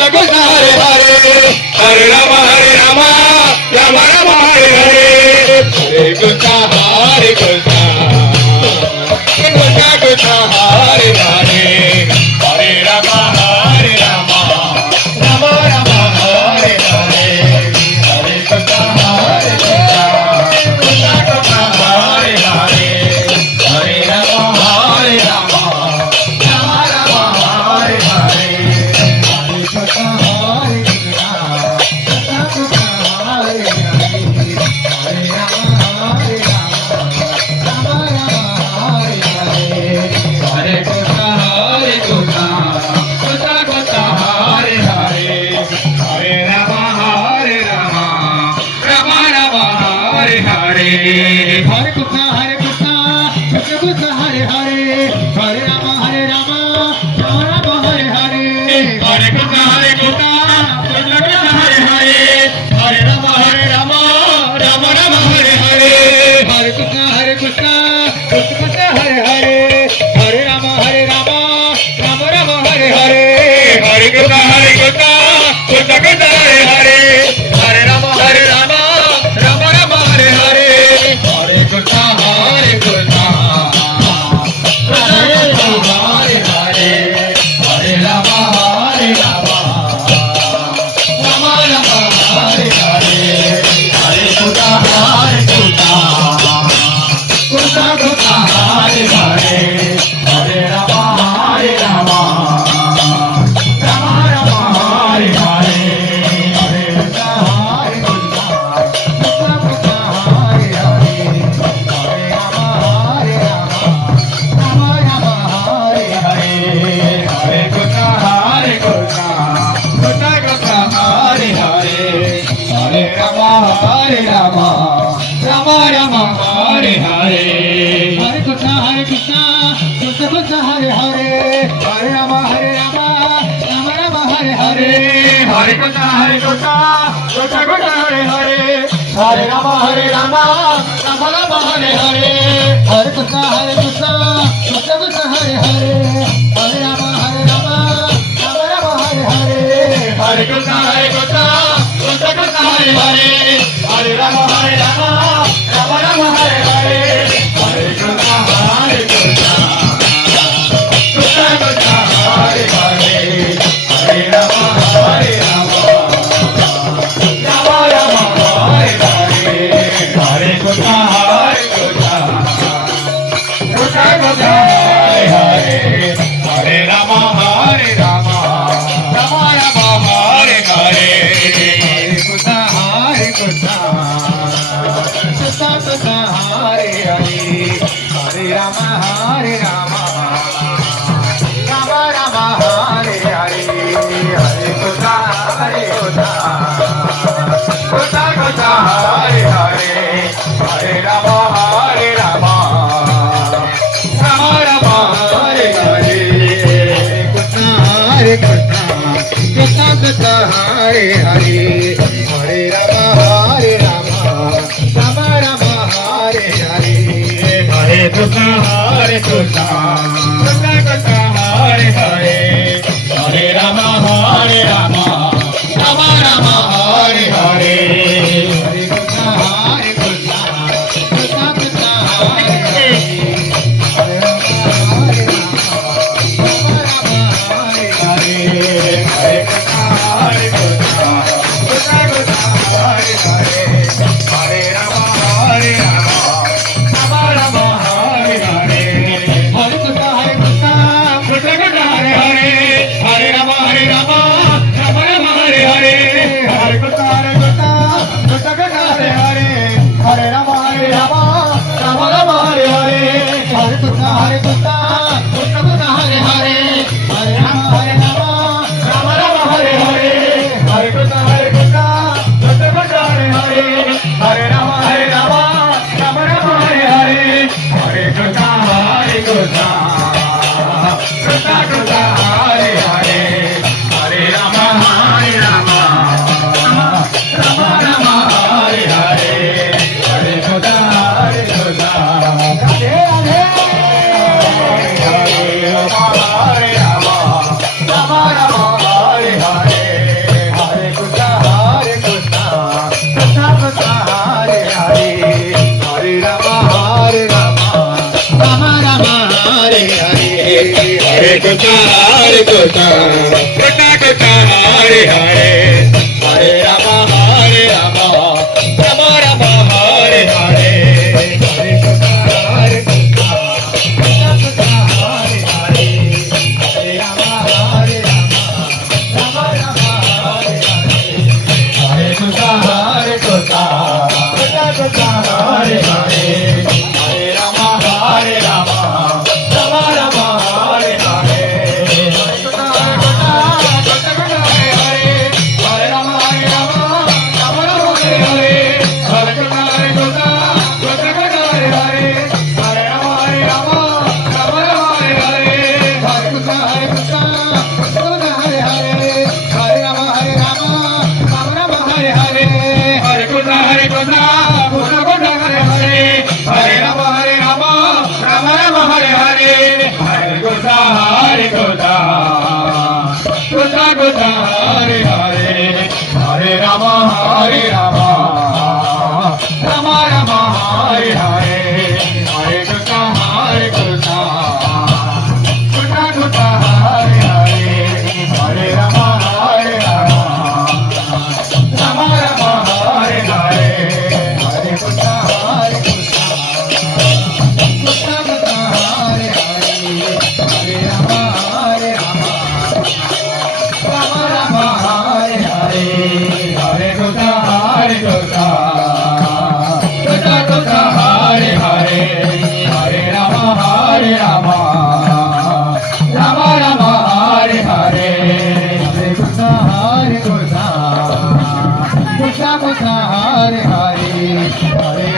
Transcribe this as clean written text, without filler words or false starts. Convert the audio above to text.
Krishna Krishna Hare Hare Hare Ram Ram Ram Hare Hare Hare Krishna Hare Krishna Krishna Krishna Hare Hare Hare Ram Ram Ram Hare Hare Hare Krishna Hare Krishna Krishna Krishna Hare Hare Hare Ram Ram Hare Hare Hare Krishna Hare Krishna Hare Krishna Hare Krishna Hare Hare Hare Ram Hare Ram Ram Ram Hare Hare Hare Krishna Hare Krishna Hare Hare Hare Ram Hare Ram Ram Ram Hare Hare Hare Krishna Hare Krishna Hare Hare Hare Ram Hare Ram Ram Ram Hare Hare Hare Ram Hare Ram Ram Ram Hare Hare Hare Krishna Hare Krishna Hare Hare Hare Ram Hare Ram Ram Ram Hare Hare Hare Krishna Hare Krishna Hare Hare Hare Ram Hare Ram Ram Ram Hare Hare Hare Krishna Hare Krishna Hare Hare Hare Ram Hare Ram Ram Ram Hare Hare Hare Krishna Hare Krishna Hare Hare Hare Ram Hare Ram Ram Ram Hare Hare Hare Krishna Hare Krishna Hare Hare Hare Ram Hare Ram Ram Ram Hare Hare Hare Krishna Hare Krishna Hare Hare Hare Ram Hare Ram Ram Ram Hare Hare Hare Krishna Hare Krishna Hare Hare Hare Ram Hare Ram Ram Ram Hare Hare Hare Krishna Hare Krishna Krishna Krishna Hare Hare Hare